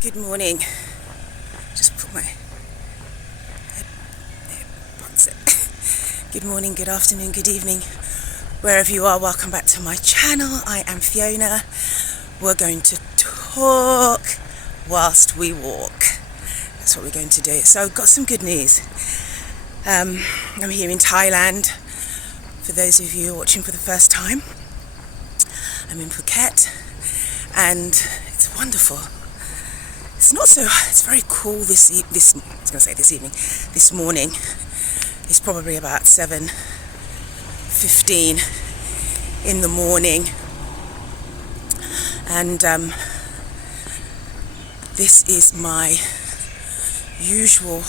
Good morning. Just put my headphones in. Good morning, good afternoon, good evening. Wherever you are, welcome back to my channel. I am Fiona. We're going to talk whilst we walk. That's what we're going to do. So I've got some good news. I'm here in Thailand. For those of you watching for the first time, I'm in Phuket and it's wonderful. It's very cool this morning. It's probably about 7:15 in the morning. And this is my usual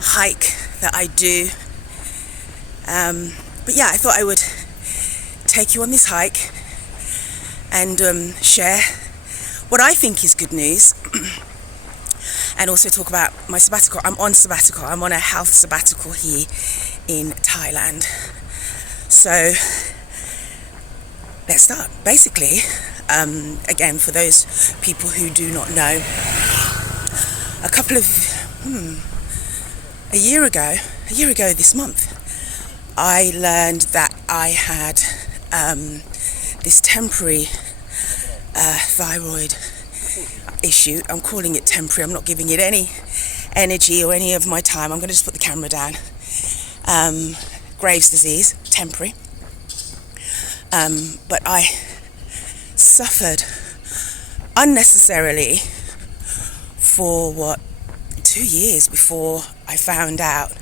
hike that I do. But yeah, I thought I would take you on this hike and share what I think is good news, and also talk about my sabbatical. I'm on sabbatical. I'm on a health sabbatical here in Thailand. So let's start. Basically, again, for those people who do not know, a year ago this month, I learned that I had this temporary thyroid issue. I'm calling it temporary. I'm not giving it any energy or any of my time. I'm going to just put the camera down. Graves' disease, temporary. But I suffered unnecessarily for 2 years before I found out,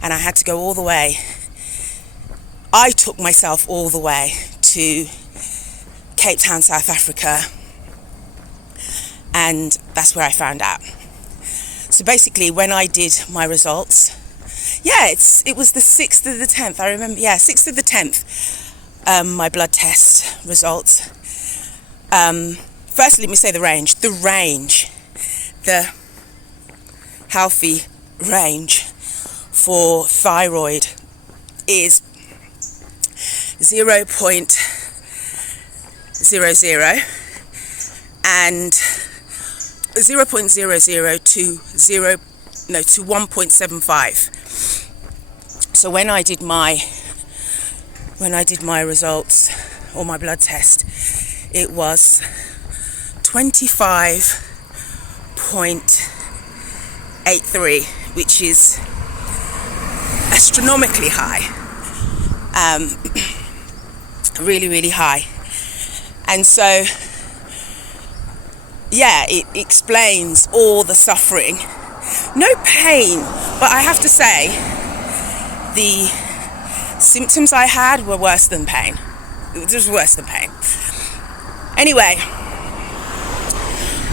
and I had to go all the way. I took myself all the way to Cape Town, South Africa, and that's where I found out. So basically, when I did my results, it was the 6th of the 10th, I remember, 6th of the 10th, my blood test results. First, let me say the range, the healthy range for thyroid is 0.00 and 0.00 to 1.75. So when I did my results or my blood test, it was 25.83, which is astronomically high. Really, really high. And so, it explains all the suffering. No pain, but I have to say, the symptoms I had were worse than pain. It was worse than pain. Anyway,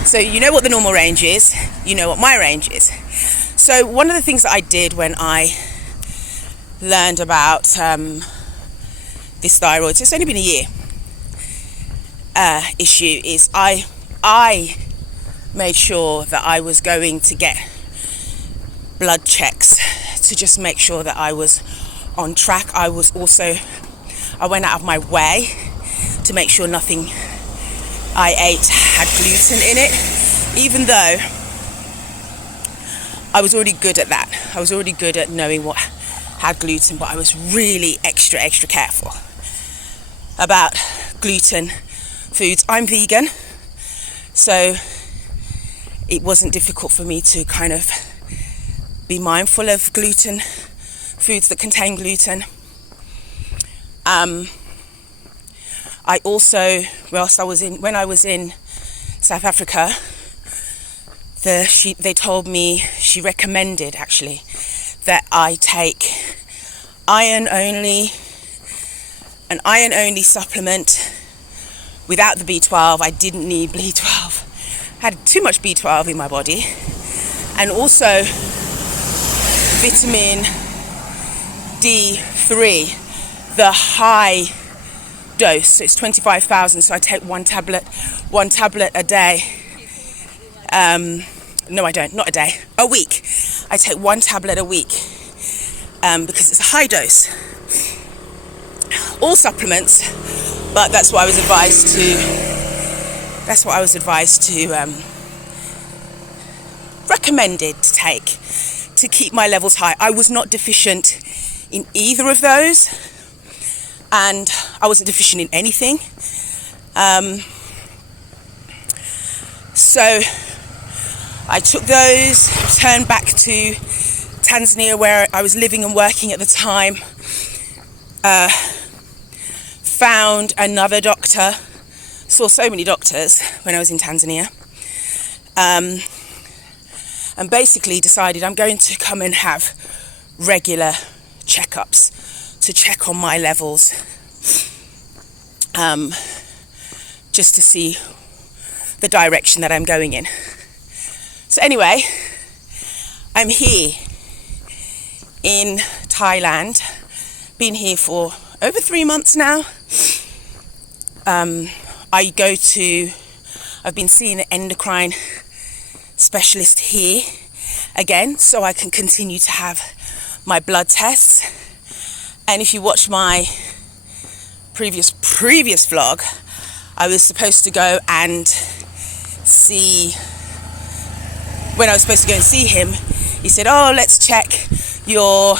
so you know what the normal range is. You know what my range is. So one of the things that I did when I learned about this thyroid, so it's only been a year, issue, is I made sure that I was going to get blood checks to just make sure that I was on track. I went out of my way to make sure nothing I ate had gluten in it, even though I was already good at that. I was already good at knowing what had gluten, but I was really extra careful about gluten foods. I'm vegan, so it wasn't difficult for me to kind of be mindful of gluten foods that contain gluten. I also, when I was in South Africa, she recommended actually that I take an iron only supplement without the B12. I didn't need B12. I had too much B12 in my body. And also vitamin D3, the high dose. So it's 25,000. So I take one tablet a day. No, I don't. Not a day. A week. I take one tablet a week because it's a high dose. All supplements, but that's what I was advised to recommended to take to keep my levels high. I was not deficient in either of those, and I wasn't deficient in anything. So I took those, returned back to Tanzania where I was living and working at the time, found another doctor, saw so many doctors when I was in Tanzania, and basically decided I'm going to come and have regular checkups to check on my levels, just to see the direction that I'm going in. So anyway, I'm here in Thailand, been here for over 3 months now. I've been seeing an endocrine specialist here again, so I can continue to have my blood tests. And if you watch my previous vlog, I was supposed to go and see, when I was supposed to go and see him, he said, oh, let's check your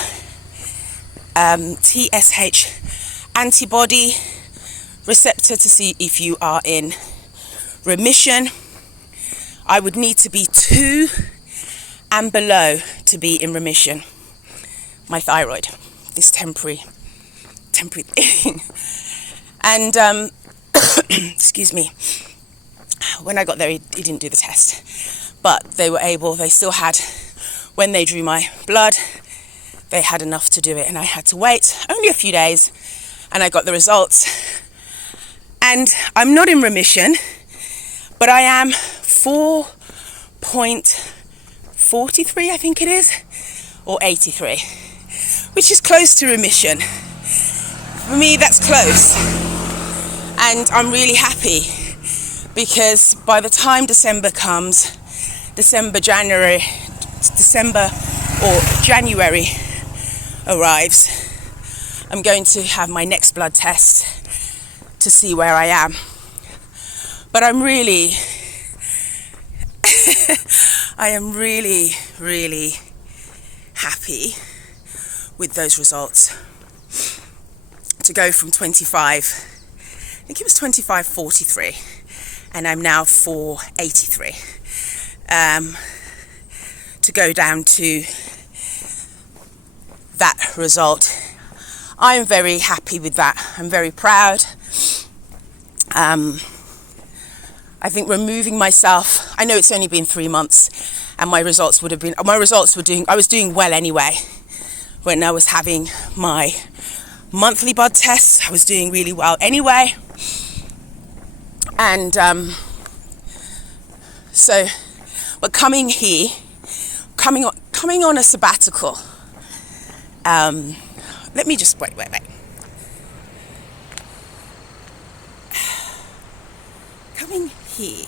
TSH antibody receptor to see if you are in remission. I would need to be 2 and below to be in remission. My thyroid, this temporary thing. And excuse me, when I got there, he didn't do the test, but they still had, when they drew my blood, they had enough to do it, and I had to wait only a few days, and I got the results. And I'm not in remission, but I am 4.43, I think it is, or 83, which is close to remission. For me, that's close. And I'm really happy, because by the time December comes, January arrives, I'm going to have my next blood test to see where I am. But I'm really I am really, really happy with those results. To go from 25, I think it was 25.43, and I'm now 4.83. To go down to that result, I'm very happy with that. I'm very proud. I think removing myself, I know it's only been 3 months, and I was doing well anyway. When I was having my monthly blood tests, I was doing really well anyway. And but coming on a sabbatical, let me just wait. Coming here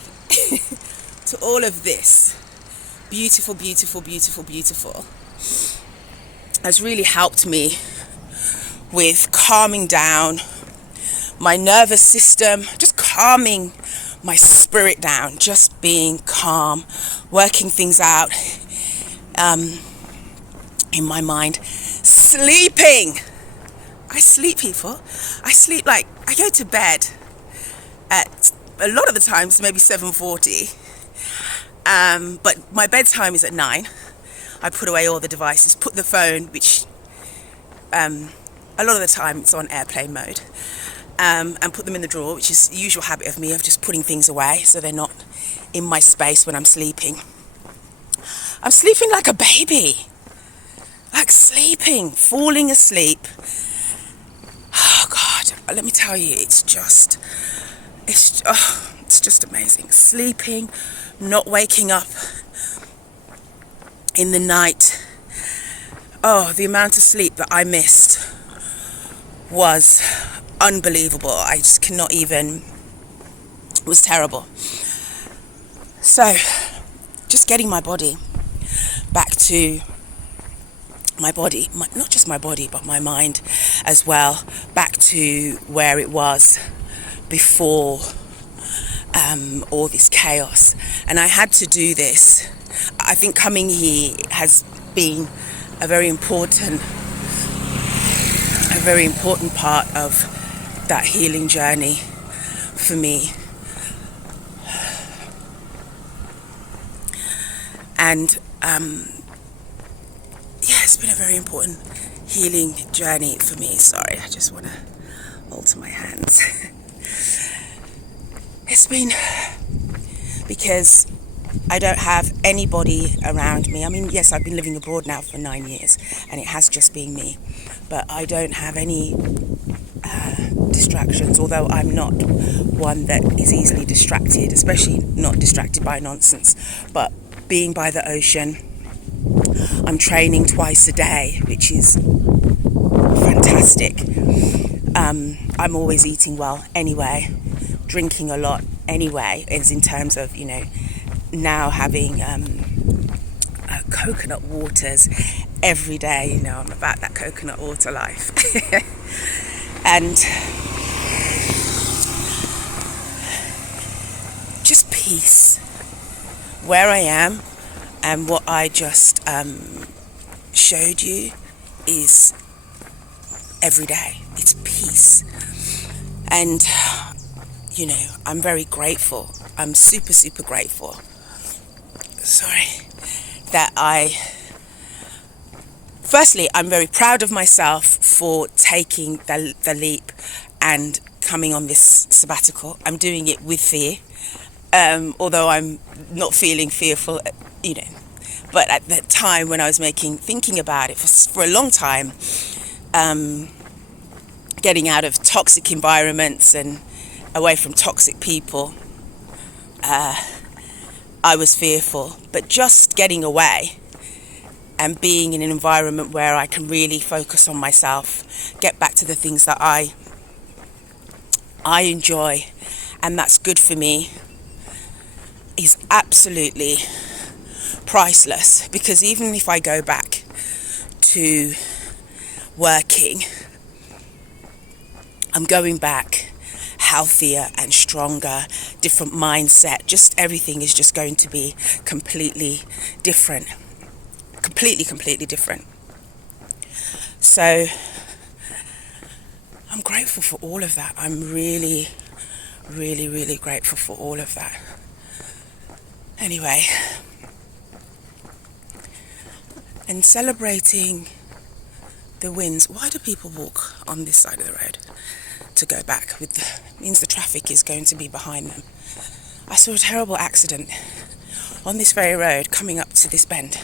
to all of this beautiful has really helped me with calming down my nervous system, just calming my spirit down, just being calm, working things out in my mind, sleeping. I sleep, people. I sleep, like, I go to bed at, a lot of the times, maybe 7:40. But my bedtime is at 9. I put away all the devices, put the phone, which a lot of the time it's on airplane mode, and put them in the drawer, which is the usual habit of me, of just putting things away so they're not in my space when I'm sleeping. I'm sleeping like a baby, like sleeping, falling asleep. Oh God, let me tell you, it's just amazing. Sleeping, not waking up in the night. Oh, the amount of sleep that I missed was unbelievable. I just cannot even, it was terrible. So, just getting my body back to not just my body, but my mind as well, back to where it was before all this chaos. And I had to do this. I think coming here has been a very important part of that healing journey for me. And it's been a very important healing journey for me. Sorry, I just want to alter my hands. It's been because I don't have anybody around me. I mean, yes, I've been living abroad now for 9 years, and it has just been me. But I don't have any distractions, although I'm not one that is easily distracted, especially not distracted by nonsense. But being by the ocean, I'm training twice a day, which is fantastic. I'm always eating well anyway, drinking a lot anyway, as in terms of, now having coconut waters every day. I'm about that coconut water life. And just peace where I am. And what I just showed you is every day. It's peace. And, I'm very grateful. I'm super, super grateful. That firstly, I'm very proud of myself for taking the leap and coming on this sabbatical. I'm doing it with fear, although I'm not feeling fearful, But at the time when I was thinking about it for a long time, getting out of toxic environments and away from toxic people, I was fearful. But just getting away and being in an environment where I can really focus on myself, get back to the things that I enjoy, and that's good for me, is absolutely priceless. Because even if I go back to working, I'm going back healthier and stronger, different mindset, just everything is just going to be completely different. Completely different. So I'm grateful for all of that. I'm really, really, really grateful for all of that. Anyway, and celebrating the wins. Why do people walk on this side of the road to go back? Means the traffic is going to be behind them. I saw a terrible accident on this very road coming up to this bend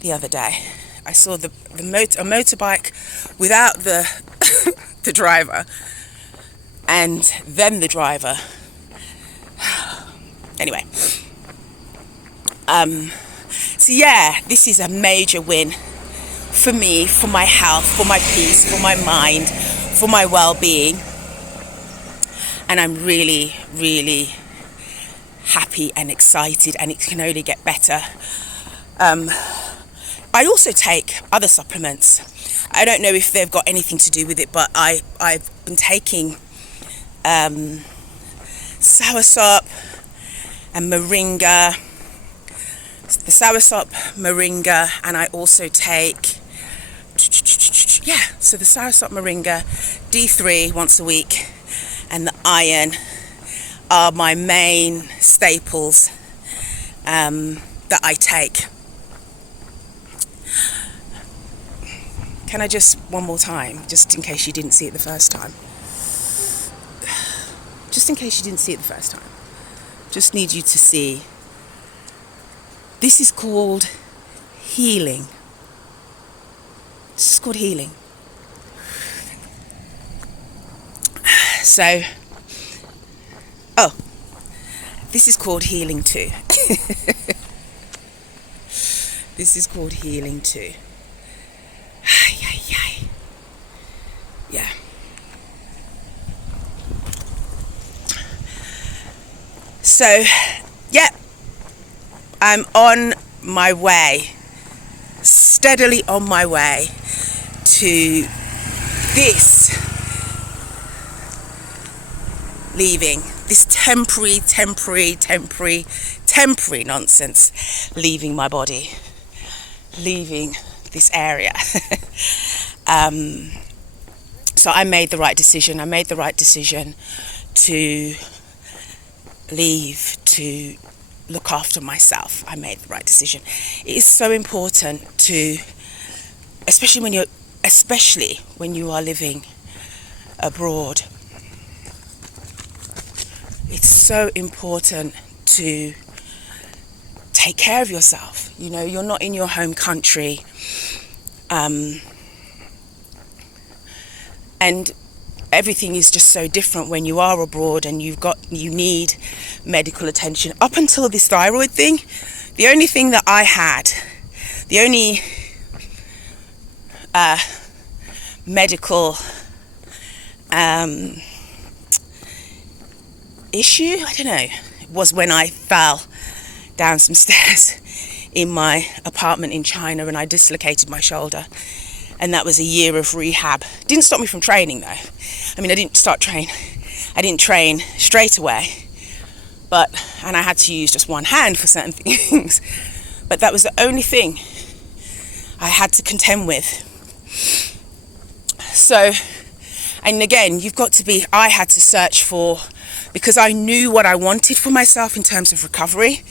the other day. I saw a motorbike without the the driver, and then the driver. Anyway, so this is a major win for me, for my health, for my peace, for my mind, for my well-being, and I'm really, really happy and excited, and it can only get better. I also take other supplements. I don't know if they've got anything to do with it, but I've been taking soursop and moringa. The soursop, moringa, and I also take so the soursop, moringa, D3 once a week, and the iron are my main staples that I take. Can I just, one more time, just in case you didn't see it the first time. Just in case you didn't see it the first time. Just need you to see. This is called healing. This is called healing. So, this is called healing too. This is called healing too. Yeah. So, I'm on my way, steadily on my way to this leaving, this temporary temporary nonsense leaving my body, leaving this area. So I made the right decision. I made the right decision to leave, to look after myself. I made the right decision. It is so important to, especially when you are living abroad, it's so important to take care of yourself. You know, you're not in your home country, and everything is just so different when you are abroad, and you need medical attention. Up until this thyroid thing, the only thing that I had, the only medical issue, I don't know, was when I fell down some stairs in my apartment in China and I dislocated my shoulder. And that was a year of rehab. Didn't stop me from training though. I mean, I didn't train straight away. And I had to use just one hand for certain things. But that was the only thing I had to contend with. So, and again, I had to search for, because I knew what I wanted for myself in terms of recovery.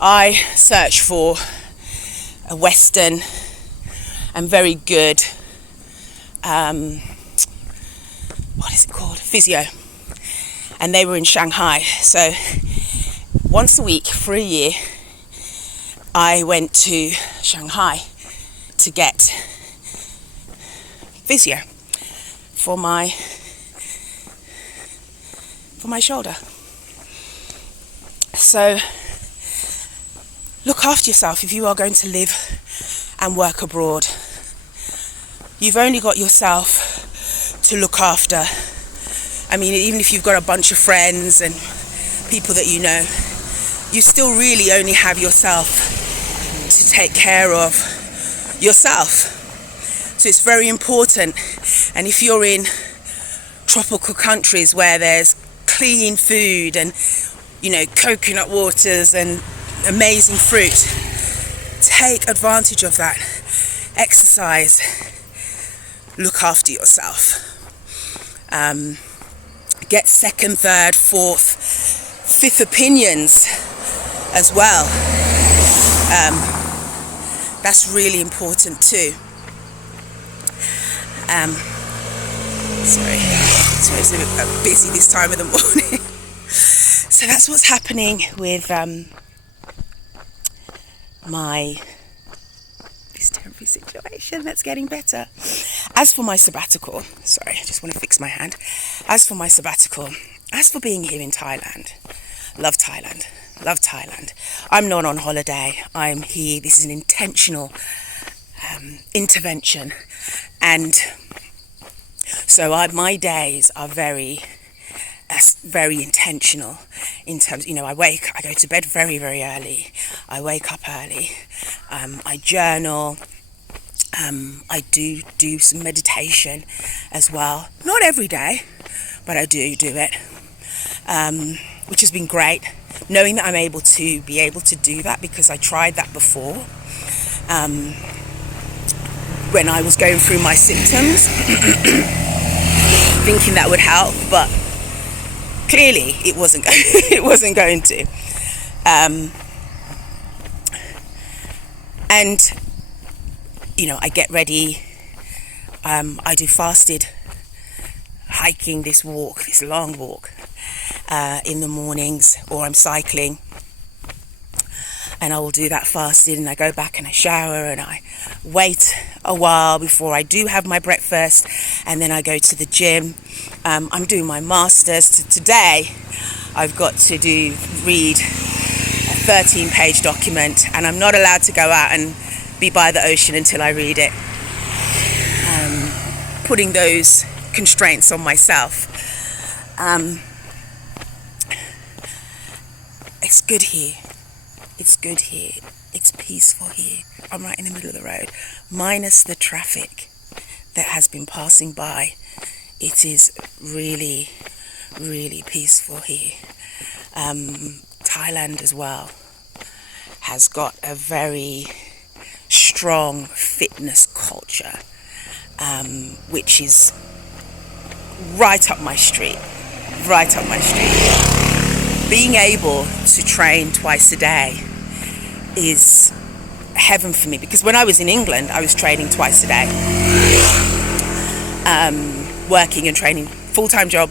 I searched for a Western and very good, physio. And they were in Shanghai. So once a week for a year, I went to Shanghai to get physio for my shoulder. So look after yourself if you are going to live and work abroad. You've only got yourself to look after. I mean, even if you've got a bunch of friends and people that you know, you still really only have yourself to take care of yourself. So it's very important. And if you're in tropical countries where there's clean food and, you know, coconut waters and amazing fruit, take advantage of that. Exercise. Look after yourself. Get second, third, fourth, fifth opinions as well. That's really important too. Sorry, it's a bit busy this time of the morning. So that's what's happening with this temporary situation that's getting better. As for my sabbatical, sorry, I just want to fix my hand. As for my sabbatical, as for being here in Thailand, love Thailand. I'm not on holiday. I'm here. This is an intentional intervention, and so my days are very intentional in terms, you know, I go to bed very, very early. I wake up early. I journal. I do some meditation as well. Not every day, but I do it, which has been great. Knowing that I'm able to do that, because I tried that before when I was going through my symptoms, thinking that would help, but clearly it wasn't going to. And you know, I get ready. I do fasted hiking, this long walk in the mornings, or I'm cycling, and I will do that fasted, and I go back and I shower and I wait a while before I do have my breakfast, and then I go to the gym. I'm doing my masters. Today I've got to read a 13-page document, and I'm not allowed to go out and be by the ocean until I read it. Putting those constraints on myself. It's good here. It's peaceful here. I'm right in the middle of the road, minus the traffic that has been passing by. It is really, really peaceful here. Thailand as well has got a very strong fitness culture, which is right up my street. Being able to train twice a day is heaven for me, because when I was in England, I was training twice a day, working and training, full-time job,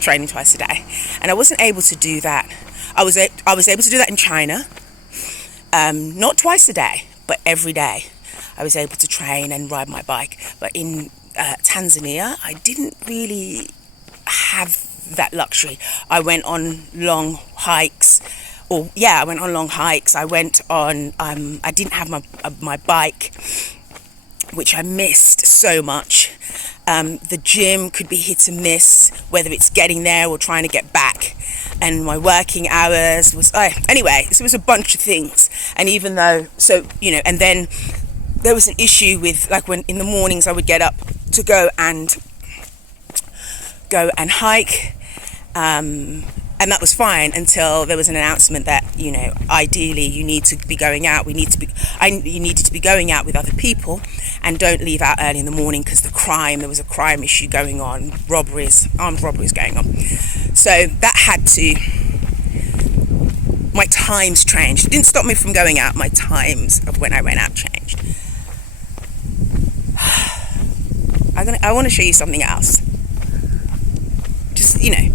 training twice a day, and I wasn't able to do that. I was able to do that in China, not twice a day, but every day. I was able to train and ride my bike, but in Tanzania, I didn't really have that luxury. I went on long hikes. I didn't have my bike, which I missed so much. The gym could be hit and miss, whether it's getting there or trying to get back. And my working hours was, anyway, so it was a bunch of things. And even though, and then there was an issue with, like, when in the mornings I would get up to go and hike, and that was fine until there was an announcement that, ideally you need to be going out. You needed to be going out with other people, and don't leave out early in the morning because there was a crime issue going on, armed robberies going on. So that my times changed. It didn't stop me from going out. My times of when I went out changed. I want to show you something else. I'm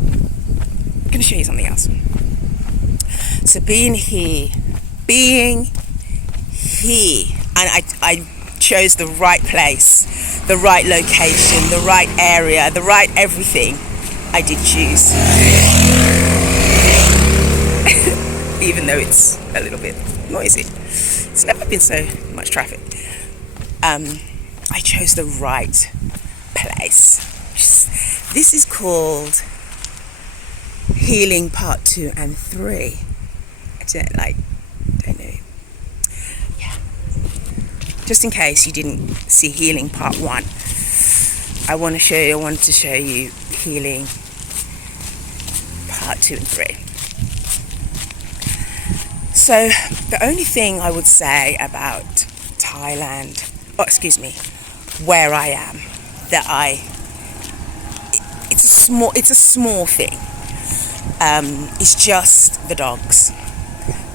going to show you something else. So being here, and I chose the right place, the right location, the right area, the right everything. I did choose. Even though it's a little bit noisy. It's never been so much traffic. I chose the right place. This is called Healing Part 2 and 3. I don't know. Yeah. Just in case you didn't see Healing Part 1, I wanted to show you Healing Part 2 and 3. So the only thing I would say about Thailand, where I am, it's a small thing. It's just the dogs.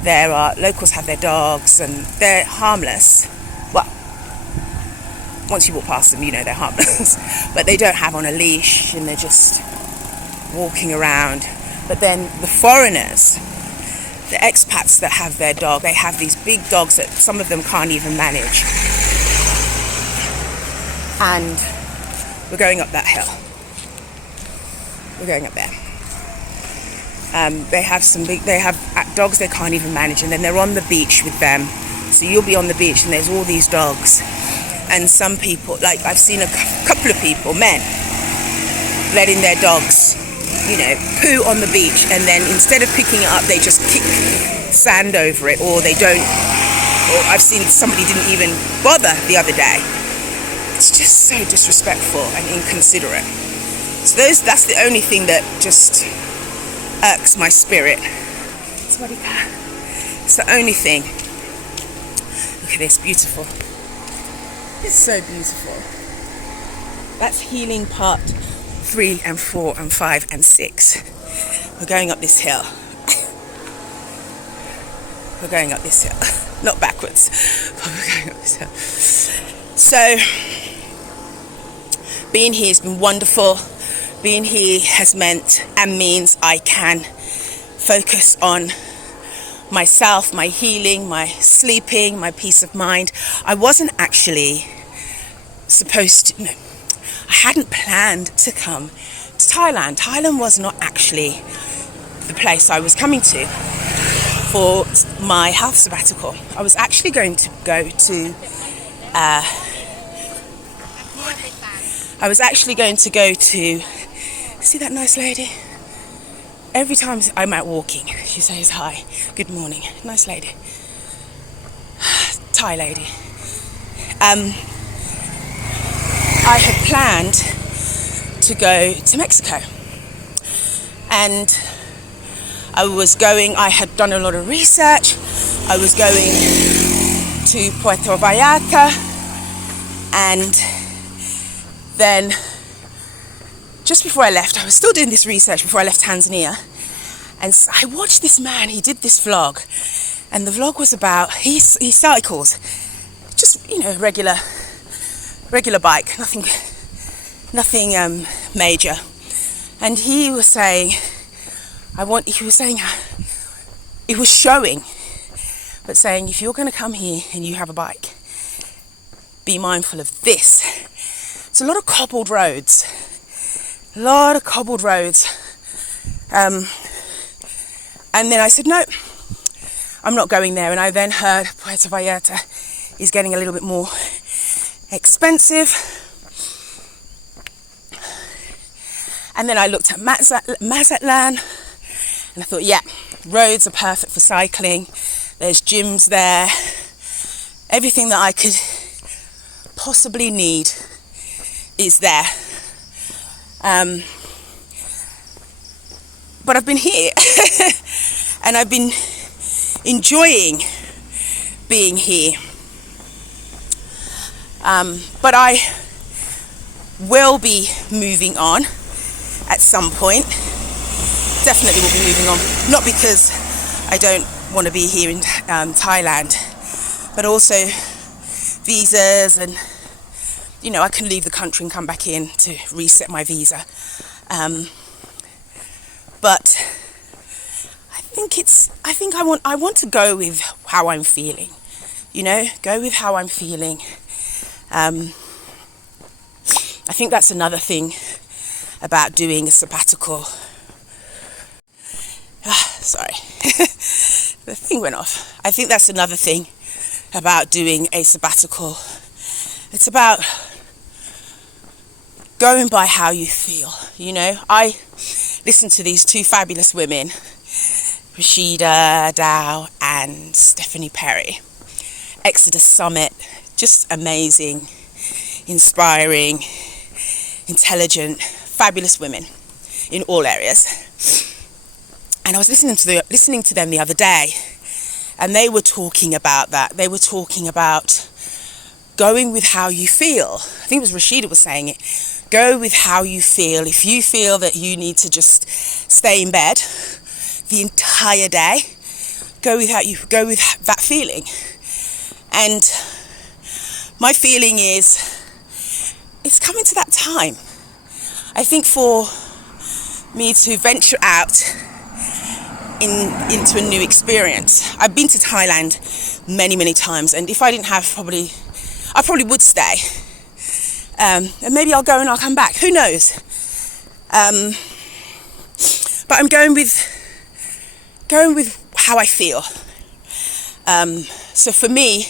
Locals have their dogs and they're harmless. Well, once you walk past them, they're harmless. But they don't have on a leash and they're just walking around. But then the foreigners, the expats that have their dog, they have these big dogs that some of them can't even manage. And we're going up that hill. We're going up there. They have dogs they can't even manage, and then they're on the beach with them. So you'll be on the beach and there's all these dogs. And some people, like I've seen a couple of people, men, letting their dogs, poo on the beach, and then instead of picking it up, they just kick sand over it, or they don't. Or I've seen somebody didn't even bother the other day. It's just so disrespectful and inconsiderate. So that's the only thing that just irks my spirit. It's the only thing. Look at this, beautiful. It's so beautiful. That's Healing Part 3 and 4 and 5 and 6. We're going up this hill. Not backwards, but we're going up this hill. So, being here has been wonderful. Being here has meant and means I can focus on myself, my healing, my sleeping, my peace of mind. I wasn't actually I hadn't planned to come to Thailand. Thailand was not actually the place I was coming to for my health sabbatical. I was actually going to go to see that nice lady? Every time I'm out walking, she says hi, good morning, nice lady. Thai lady. I had planned to go to Mexico, and I had done a lot of research. I was going to Puerto Vallarta, and then just before I left, I was still doing this research before I left Tanzania, and I watched this man. He did this vlog, and the vlog was about, he cycles, just, regular bike, nothing major. And he was saying, it was showing, but saying, if you're going to come here and you have a bike, be mindful of this. It's a lot of cobbled roads. And then I said, no, I'm not going there. And I then heard Puerto Vallarta is getting a little bit more expensive. And then I looked at Mazatlan, and I thought, yeah, roads are perfect for cycling. There's gyms there. Everything that I could possibly need is there. But I've been here and I've been enjoying being here. But I will be moving on at some point. Definitely will be moving on. Not because I don't want to be here in Thailand, but also visas, and I can leave the country and come back in to reset my visa. But I want to go with how I'm feeling. Go with how I'm feeling. I think that's another thing about doing a sabbatical. Sorry, the thing went off. I think that's another thing about doing a sabbatical. It's about going by how you feel. I listened to these two fabulous women, Rashida Dow and Stephanie Perry. Exodus Summit, just amazing, inspiring, intelligent, fabulous women in all areas. And I was listening to them the other day, and they were talking about that. They were talking about going with how you feel. I think it was Rashida was saying it. Go with how you feel. If you feel that you need to just stay in bed the entire day, go with that feeling. And my feeling is, it's coming to that time. I think for me to venture out into a new experience. I've been to Thailand many, many times, and if I didn't have, I probably would stay. And maybe I'll go and I'll come back. Who knows? But I'm going with how I feel. So for me,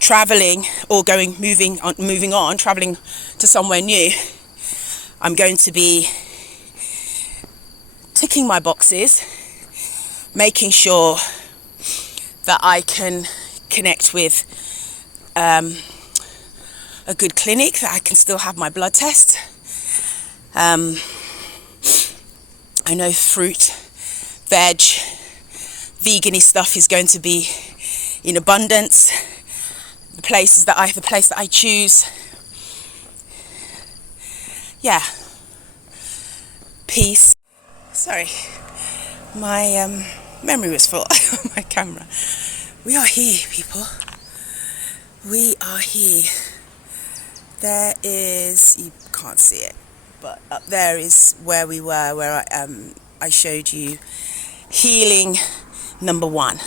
traveling or moving on, traveling to somewhere new, I'm going to be ticking my boxes, making sure that I can connect with a good clinic, that I can still have my blood test. I know fruit, veg, vegan-y stuff is going to be in abundance. The place that I choose. Yeah. Peace. Sorry, my memory was full on my camera. We are here, people. We are here. There is, you can't see it, but up there is where we were, where I showed you healing number 1.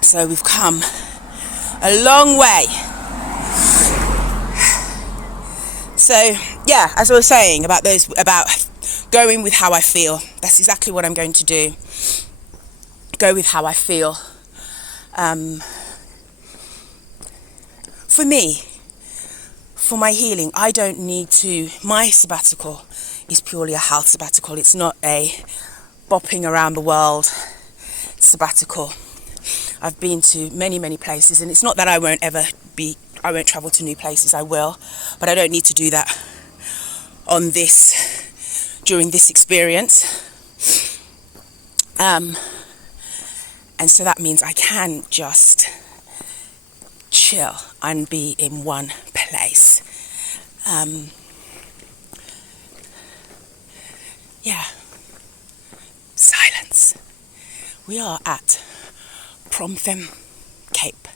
So we've come a long way. So yeah, as I was saying about going with how I feel, that's exactly what I'm going to do. Go with how I feel. For me, for my healing, I don't need to. My sabbatical is purely a health sabbatical. It's not a bopping around the world sabbatical. I've been to many, many places, and it's not that I won't travel to new places. I will, but I don't need to do that during this experience. And so that means I can just chill and be in one place. Silence. We are at Phnom Cape.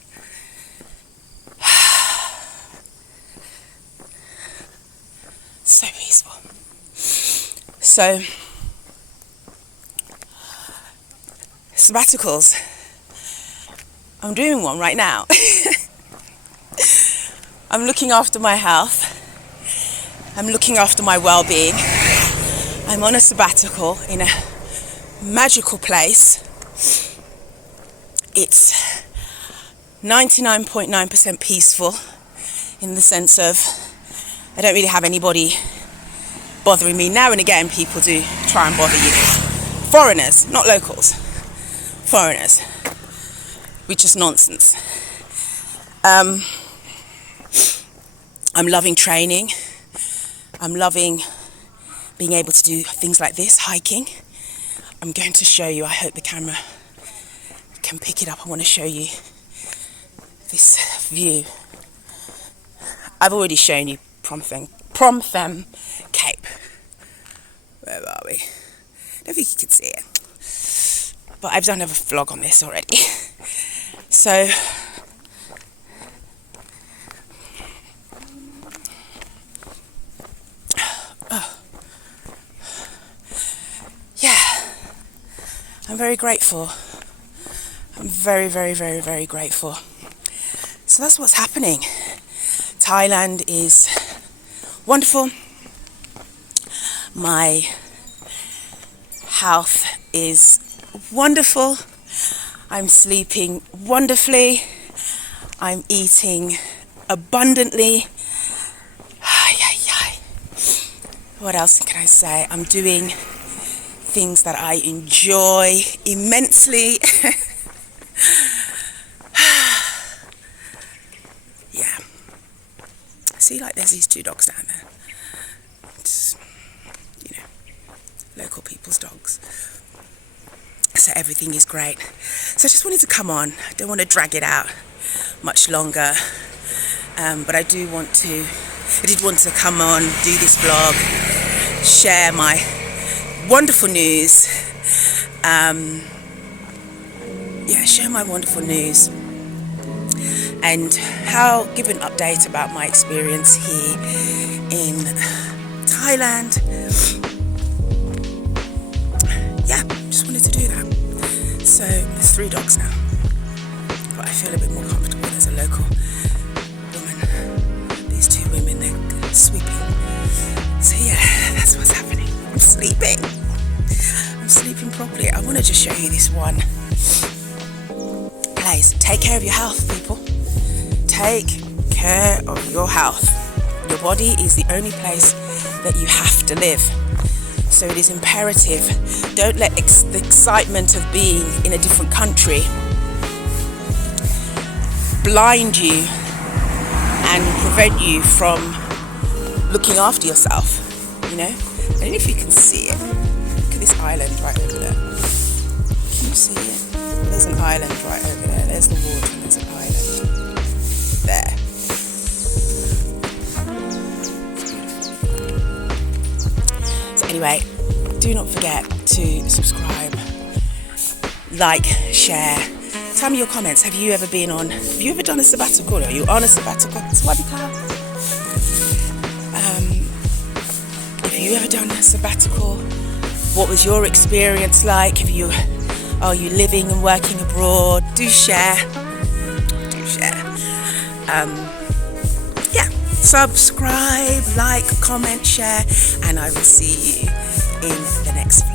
So peaceful. So, sabbaticals. I'm doing one right now. I'm looking after my health. I'm looking after my well-being. I'm on a sabbatical in a magical place. It's 99.9% peaceful in the sense of I don't really have anybody bothering me. Now and again people do try and bother you. Foreigners, not locals. Foreigners. Which is nonsense. I'm loving training. I'm loving being able to do things like this, hiking. I'm going to show you, I hope the camera can pick it up. I want to show you this view. I've already shown you Phnom Cape. Where are we? I don't think you can see it. But I've done a vlog on this already. So, I'm very grateful. I'm very, very, very, very grateful. So that's what's happening. Thailand is wonderful. My health is wonderful. I'm sleeping wonderfully. I'm eating abundantly. What else can I say? I'm doing things that I enjoy immensely. Yeah. See, like there's these two dogs down there. Just, local people's dogs. So everything is great. So I just wanted to come on. I don't want to drag it out much longer. But I did want to come on, do this vlog, share my wonderful news. Share my wonderful news. And give an update about my experience here in Thailand. Just wanted to do that. So there's 3 dogs now, but I feel a bit more comfortable. There's a local woman, these 2 women, they're sweeping. So that's what's happening. I'm sleeping properly. I want to just show you this one place. Take care of your health, people. Take care of your health. Your body is the only place that you have to live. So it is imperative. Don't let the excitement of being in a different country blind you and prevent you from looking after yourself. I don't know if you can see it. Look at this island right over there. Can you see it? There's an island right over there. There's the water and there's an island. There. So anyway, do not forget to subscribe, like, share. Tell me your comments. Have you ever done a sabbatical? Are you on a sabbatical? Sabbatical. Have you ever done a sabbatical? What was your experience like? Are you living and working abroad? Do share. Subscribe, like, comment, share, and I will see you in the next vlog.